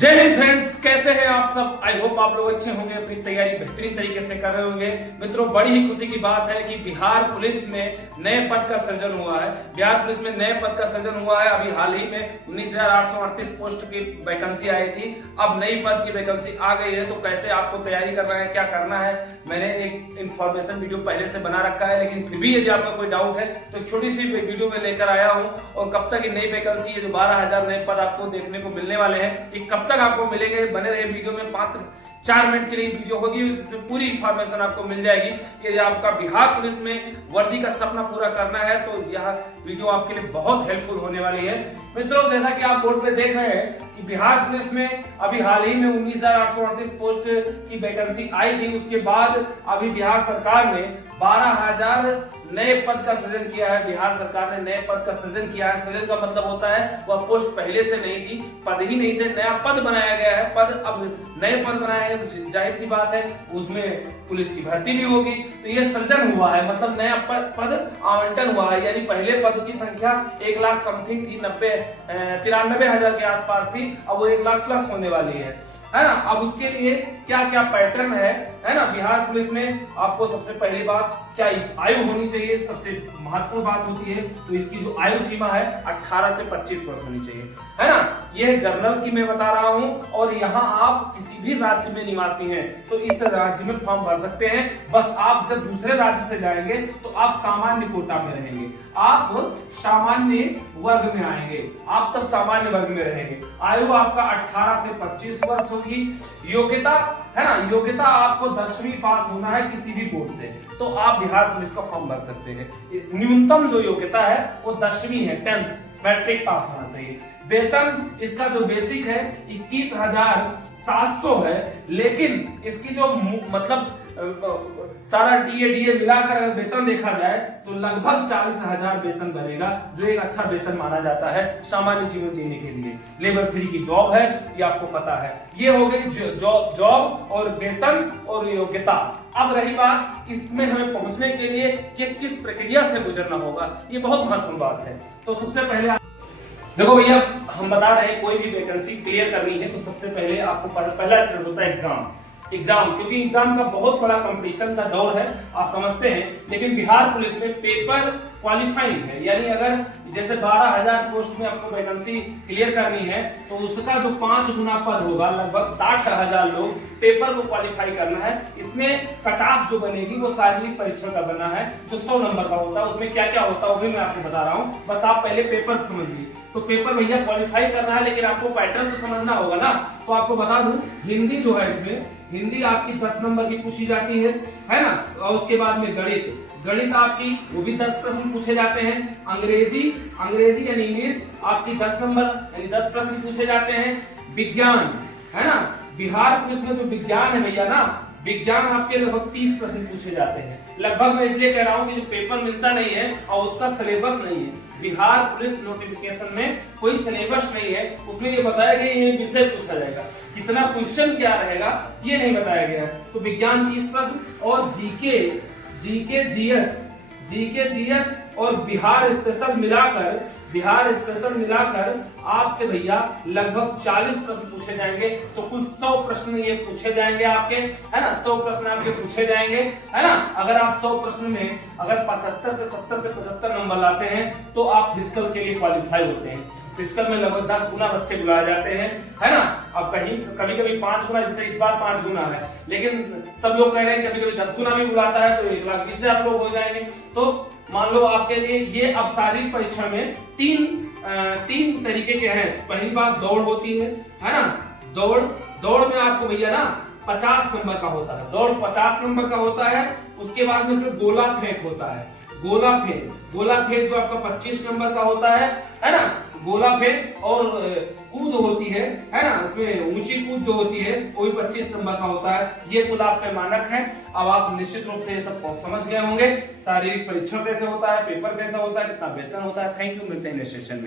जय हिंद फ्रेंड्स, कैसे हैं आप सब। आई होप आप लोग अच्छे होंगे, अपनी तैयारी बेहतरीन तरीके से कर रहे होंगे। मित्रों, बड़ी ही खुशी की बात है कि बिहार पुलिस में नए पद का सृजन हुआ है। बिहार पुलिस में नए पद का सृजन हुआ है। अभी हाल ही में 19,838 पोस्ट की वैकेंसी आई थी। अब नई पद की वैकेंसी आ गई है। तो कैसे आपको तैयारी करना है, क्या करना है, मैंने एक इन्फॉर्मेशन वीडियो पहले से बना रखा है। लेकिन फिर भी यदि आपका कोई डाउट है तो एक छोटी सी वीडियो में लेकर आया हूँ। और कब तक नई वैकेंसी, ये जो 12,000 नए पद आपको देखने को मिलने वाले हैं, ये कब तक आपको मिलेंगे, बने रहे वीडियो में। मात्र 4 मिनट के लिए वीडियो होगी, जिसमें पूरी इंफॉर्मेशन आपको मिल जाएगी। कि आपका बिहार पुलिस में वर्दी का सपना पूरा करना है तो यह वीडियो आपके लिए बहुत हेल्पफुल होने वाली है। मित्रों, जैसा कि आप बोर्ड पे देख रहे हैं कि बिहार पुलिस में अभी हाल ही में 19,838 पोस्ट की वैकेंसी आई थी। उसके बाद अभी बिहार सरकार ने 12,000 नए पद का सृजन किया है। बिहार सरकार ने नए पद का सृजन किया है। सृजन का मतलब होता है वह पोस्ट पहले से नहीं थी, पद ही नहीं थे, नया पद बनाया गया है। पद अब नए पद बनाए गए, जाहिर सी बात है उसमें पुलिस की भर्ती भी होगी। तो यह सृजन हुआ है, मतलब नया पद आवंटन हुआ है। यानी पहले पद की संख्या 1 लाख समथिंग थी, 93,000 के आसपास थी। अब वो 1 लाख प्लस होने वाली है ना। अब उसके लिए क्या क्या पैटर्न है ना। बिहार पुलिस में आपको सबसे पहली बात, क्या आयु होनी चाहिए, सबसे महत्वपूर्ण बात होती है। तो इसकी जो आयु सीमा है 18 से 25 वर्ष होनी चाहिए, है ना। यह जर्नल की मैं बता रहा हूं। और यहाँ आप किसी भी राज्य में निवासी हैं तो इस राज्य में फॉर्म भर सकते हैं। बस आप जब दूसरे राज्य से जाएंगे तो आप सामान्य कोटा में रहेंगे, आप सामान्य वर्ग में आएंगे, आप तब सामान्य वर्ग में रहेंगे। आयु आपका 18 से 25 वर्ष होगी। योग्यता है ना, योग्यता आपको 10वीं पास होना है किसी भी बोर्ड से, तो आप बिहार पुलिस का फॉर्म भर सकते हैं। न्यूनतम जो योग्यता है वो 10वीं है, 10th मैट्रिक पास होना चाहिए। वेतन इसका जो बेसिक है 21,700 है। लेकिन इसकी जो मतलब सारा डीए मिलाकर अगर वेतन देखा जाए तो लगभग 40,000 वेतन बनेगा, जो एक अच्छा वेतन माना जाता है सामान्य जीवन जीने के लिए। लेवल 3 की जॉब है, ये आपको पता है। ये हो गई जॉब और वेतन और योग्यता। अब रही बात, इसमें हमें पहुंचने के लिए किस किस प्रक्रिया से गुजरना होगा, ये बहुत महत्वपूर्ण बात है। तो सबसे पहले देखो भैया, हम बता रहे हैं कोई भी वैकेंसी क्लियर करनी है तो सबसे पहले आपको पहला चरण होता है एग्जाम। क्योंकि एग्जाम का बहुत बड़ा कंपटीशन का दौर है, आप समझते हैं। लेकिन बिहार पुलिस में पेपर क्वालिफाइंग है, यानी अगर जैसे 12,000 पोस्ट में आपको वैकेंसी क्लियर करनी है तो उसका जो 5 गुना पद होगा, लगभग 60,000 लोग पेपर को क्वालिफाई करना है। इसमें कट ऑफ जो बनेगी वो शारीरिक परीक्षा का बना है, जो 100 नंबर का होता है। उसमें क्या क्या होता है वो भी मैं आपको बता रहा हूँ, बस आप पहले पेपर समझिए। तो पेपर भैया क्वालिफाई करना है, लेकिन आपको पैटर्न तो समझना होगा ना। तो आपको बता दूं, हिंदी जो है, इसमें हिंदी आपकी 10 नंबर की पूछी जाती है ना। और उसके बाद में गणित आपकी वो भी 10 प्रश्न पूछे जाते हैं। अंग्रेजी यानी इंग्लिश आपकी 10 नंबर यानी 10 प्रश्न पूछे जाते हैं। विज्ञान है ना, बिहार पुलिस में जो विज्ञान है भैया ना, विज्ञान आपके लगभग 30 प्रश्न पूछे जाते हैं। लगभग मैं इसलिए कह रहा हूं कि जो पेपर मिलता नहीं है और उसका सिलेबस नहीं है। बिहार पुलिस नोटिफिकेशन में कोई सिलेबस नहीं है, उसमें ये बताया गया ये विषय पूछा जाएगा, कितना क्वेश्चन क्या रहेगा ये नहीं बताया गया। तो विज्ञान 30 प्रश्न और जीके जीएस और बिहार स्पेशल मिलाकर आपसे भैया लगभग 40 प्रश्न पूछे जाएंगे। तो कुल 100 प्रश्न ये पूछे जाएंगे आपके, है ना। 100 प्रश्न आपके पूछे जाएंगे, है ना। अगर आप 100 प्रश्न में अगर 75 से 70 से 75 नंबर लाते हैं तो आप फिजिकल के लिए क्वालिफाई होते हैं। फिजिकल में लगभग 10 गुना बच्चे बुलाए जाते हैं, है ना। अब कभी 5 गुना, जैसे इस बार 5 गुना है, लेकिन सब लोग कह रहे हैं कभी 10 गुना भी बुलाता है तो 1,20,000 लोग हो जाएंगे। तो मान लो आपके लिए ये अब शारीरिक परीक्षा में तीन तरीके के हैं। पहली बात दौड़ होती है ना। दौड़ में आपको भैया ना 50 नंबर का होता है, दौड़ 50 नंबर का होता है। उसके बाद में इसमें गोला फेंक होता है। गोला फेंक जो आपका 25 नंबर का होता है ना। गोला फेंक और कूद होती है ना, उसमें ऊंची कूद जो होती है वो भी 25 नंबर का होता है। ये कुल आप पे मानक है। अब आप निश्चित रूप से ये सब समझ गए होंगे, शारीरिक परीक्षण कैसे होता है, पेपर कैसा होता है, कितना वेतन होता है। थैंक यू, मिलते हैं नेक्स्ट सेशन में।